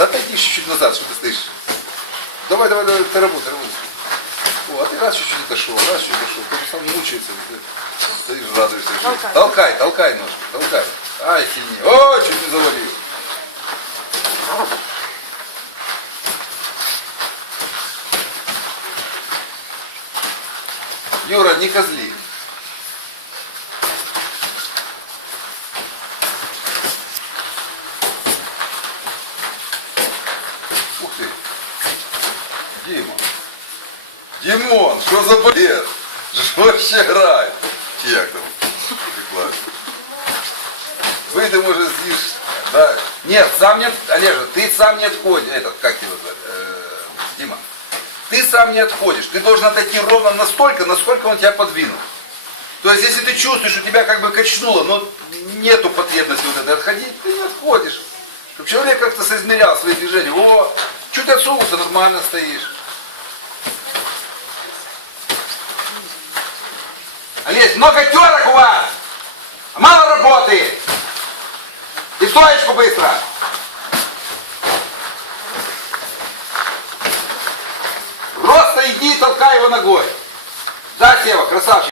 Да отойди чуть-чуть назад, что ты стоишь. Давай, давай, давай, ты работай, работай. А ты раз чуть-чуть отошел, раз чуть отошел. Кто сам мучается, ты стоишь, радуешься. Толкай. Толкай, толкай ножку, толкай. Ай, сильнее. О, чуть не завалил. Юра, не козли. Ух ты. Дима. Димон, что за бред? Что вообще? Чи як там? Выйди, может, съешь. Да. Нет, сам не... Олежа, ты сам не отходишь. Этот, как его звать? Э, Дима. Ты сам не отходишь. Ты должен отойти ровно настолько, насколько он тебя подвинул. То есть, если ты чувствуешь, что тебя как бы качнуло, но нету потребности вот этой отходить, ты не отходишь. Чтобы человек как-то соизмерял свои движения. О, чуть отсунулся, нормально стоишь. Олесь, много терок у вас! Мало работы! И стоечку быстро! Просто иди и толкай его ногой. Да, Сева, красавчик.